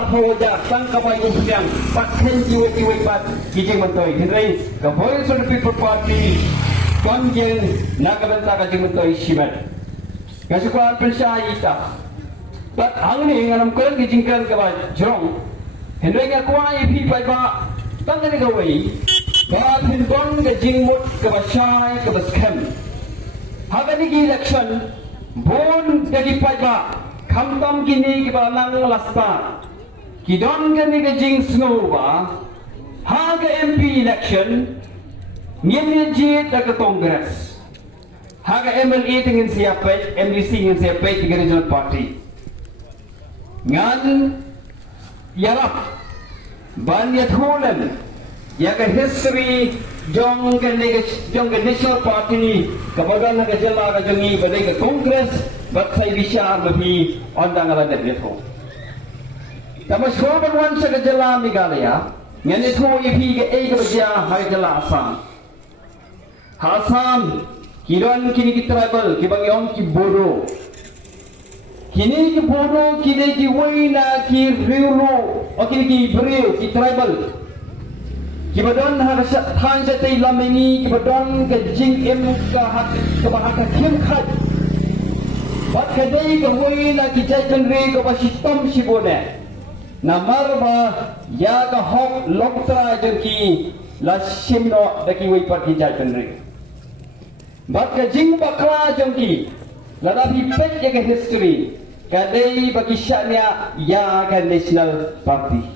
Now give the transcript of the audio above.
arhoja sangkapai yang Batskhem jiwa pat kijing mentoi henry the voice of the people party konjeng nagamenta kijing mentoi shibat kasukuan persyaiita but angni nganam keren kijing kan kabai jrong henry ngakuai pi pai ba tangani gawai ba pin bon kijing mut kabashai kabaskem hagani ki election bon jadi pai ba khamtam kini ki ba nang lasta Kidon gani ke jing snowba, haga MP election, ngene je tak Congress, haga MLA tingin siapa, MDC tingin siapa tiga regional party, ngan yarap, banyak holen, yaga history jong ke national party, kemudian naga jela naga jengi badai ke Congress, batsai bisyar lebih ondang ala debeto. Tapi sobat wan sa kejala Meghalaya, ngayon ito ipi ke ay kabadya hay jala Assam. Assam, kiron kini ki tribal, kibangyong ki Bodo. Kini ki Bodo, kini ki Wayna, ki Riulo, o kini ki Breu, ki tribal. Kibadon harasat han sa tay lamengi, kibadon ke jing em kabahaka kim khat. Bat kadai ke Wayna, ki jaykan re, kabasitom si Bone. Na Marboh ya ka hok loktra jengki la simno daki wei parti jaltenri bat ka jing bakra jengki la dapi pet ya ka history kadai bagi syaknya ya ka national party